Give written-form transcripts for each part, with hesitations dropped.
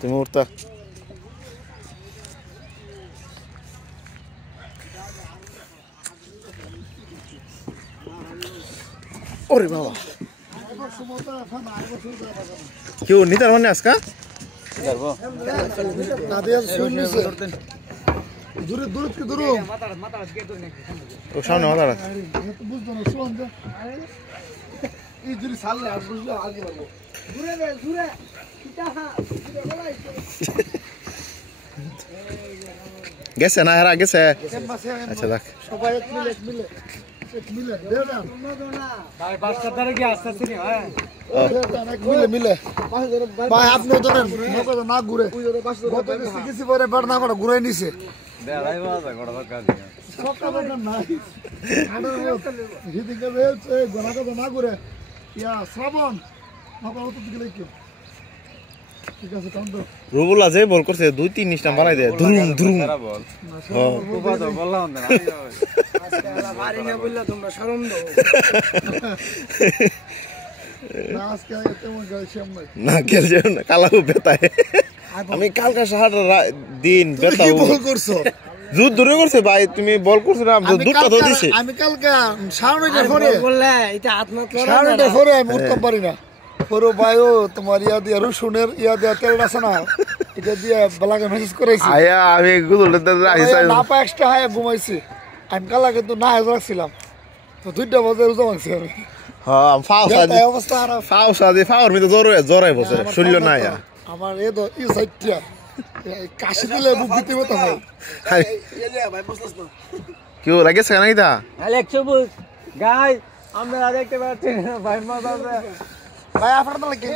তুমি উঠতা ওরে বাবা কেউ নিতার মানে আজকা দূরে দূরে কি দূরে ও সামনে মাথাটা বুঝতো না শোন এই দূরে সালে আর বুঝলো আগে বলবো দূরে দূরে গেছে না হেরা গেছে আচ্ছা দেখ সবাই মিলে দেও না ভাই বাসটা ধরে কি আসছে নি হ্যাঁ মিলে ভাই আপনি তো নৌকা না ঘুরে গত কিছু পরে বের না করে ঘুরে নিছে দেড়াই বাজা গড় দরকার সবটা দরকার নাই হিদিকে বেলছে গনাটা না ঘুরে ইয়া শ্রাবণ নৌকা তো দিকে কি ঠিক আছে কাউন্ট রুবুল আছে বল করছে 2-3 নিশটা বানাই দে ধুরুম ধুরুম বল হ্যাঁ বাবা তো বললাম না আজকে মারি না বললা তোমরা শরম দাও না আজকে তেমন গাইছি আমরা না খেলছে না কালাও বেতায় আমি কালকা সাহার দিন বেতাও বল করছো দুধ দূরে করছে ভাই তুমি বল করছ না দুধটা তো দিছে আমি কালকে সাড়ে পরে বললে এটা হাত না তোরা সাড়ে পরে আমি উঠতে পারি না পুরো বায়ু তোমার ইয়া দিয়া রসুনের ইয়া দিয়া তেল আছে না এটা দিয়ে বালাকে মেসেজ করেছি আয়া আমি গুদুলতে রাইছি না পা এক্সট্রা হায় ঘুমাইছি আমি কালা কিন্তু না রাখছিলাম তো 2টা বাজে রোজা মাংছি আমি হ্যাঁ এই অবস্থা আর ফাউর মিতে জোরে বসে শরীর না আয়া আমার এ তো ই সাইটটা কাশি দিলে বুক দিতে হতো ভাই ভাই বুঝছস না কেউ লাগেছে নাকি তা আলেক সবুজ গাই আমরা দেখতে পাচ্ছি ভাই মজা ভাই আপনারা তো লাগে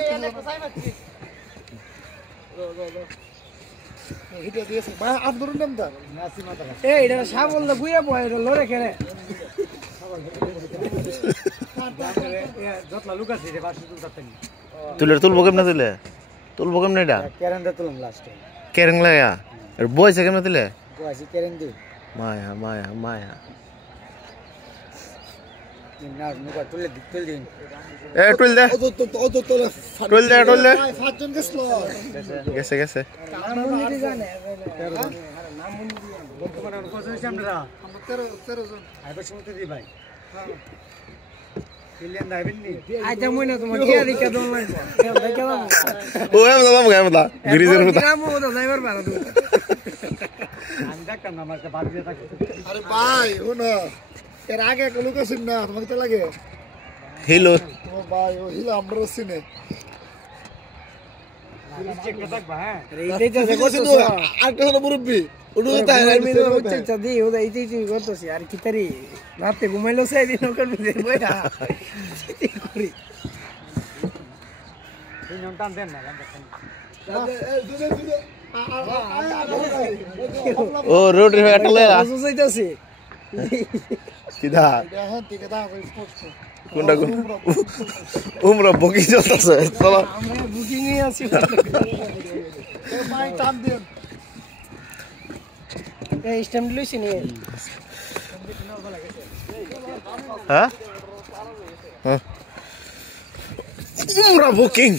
এটা দিয়েছে ভাই আপনাদের নাম দা এই এটা সাবল দা গুইয়া বয় এটা লরে খেলে যতলা লুক আছে রে বাসু তুলতে তুলবো কেমনে তুলবো কেমনে এটা কেরেন্ডা তুলম লাস্টে কেরেং লাগা আর বইছে কেমনে তুলে বয়সি কেরেন দি মায়া না মুকা তুলে দিন এ টুল দে ও তো টুল দে ভাই পাঁচজন গেছিল গেছে নাম মুন্দি জানে নাম মুন্দি বর্তমানে কত হইছে আমরা 13 জন আইবা শুনতে দি ভাই হ্যাঁ কিলিয়ান দাইবেন নি আইতা মই না তোমার কি আদিকা দন লাগবে দেখলাম ও এমদা ব্রিজের মতো গ্রাম ও ড্রাইভার বাড়া দু আমি দেখতাম না আমাকে বাড়ি দিয়ে থাকে আরে ভাই ও না এর আগে এক লোক আছে না তোমাকে তো লাগে হেলো ও ভাই ও হিলা আমরা সিনে চেক দেখ ভাই এইটাই তো দেখো আর কোন মুরব্বি ওডু তাই আমি তো হচ্ছে চাদি ও এইটাই কি করতেছি আর কি তারি রাতে ঘুমাইলো সেই দিন ওকে বইটা করি এই নন্টান দেন না ও রোড রে একটা লে বুঝাইতাছি সিধা দেখেন ঠিক আছে কোনটা উমরা বুকিং চলতেছে চলো আমরা বুকিং এ আছি ভাই টান দেন এই স্ট্যাম্প লইছি নি হ্যাঁ উমরা বুকিং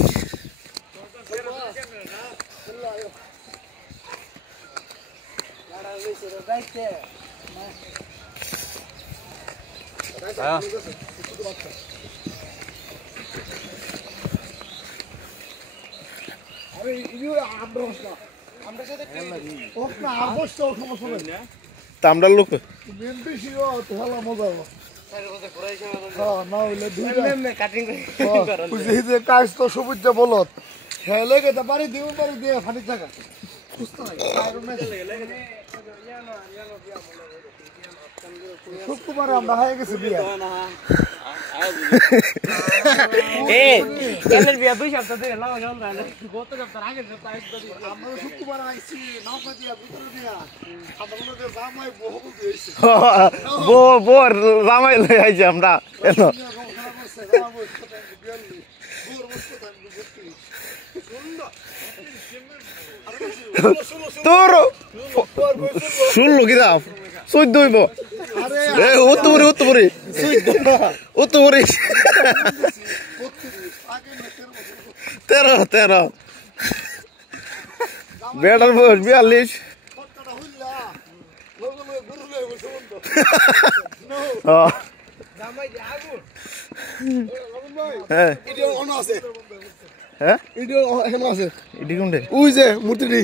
আরে ইউ আমরা সাথে ও না অবশ্য সমস্যা নেই তামড়ার লোক মেন বেশি ও তো ভালো মজা হবে হ্যাঁ না হইলে দুইটা কাটিং করে বুঝি যে কাজ তো সবুজ বলত খেলে গেতে পারি দিয়ে ফানি থাকা সুস্থ নাই শুক্রবার আমরা হয়ে গেছি বিয়া কেনের বিয়া 2 সপ্তাহ ধরে লাও জন রানে গত সপ্তাহ আগে সপ্তাহ আমরা শুক্রবার আইছি নৌকা দিয়া ভিতর দিয়া আমাদের যে জামাই বহু দিয়েছে বোর জামাই লই আইছি আমরা এলো তোর শুনলো কি দাম 14 হইব এ উত্তরে 13 বেটার বয়স 42। হ্যাঁ হ্যাঁ এটি কোনটে ওই যে মূর্তিটি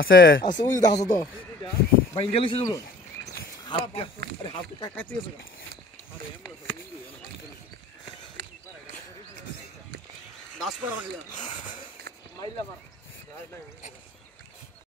আছে আছে ওই দেখো তো ভাই গেলিস তুমি হাফ কাটতে গেছে দাস পারা মাইলা মার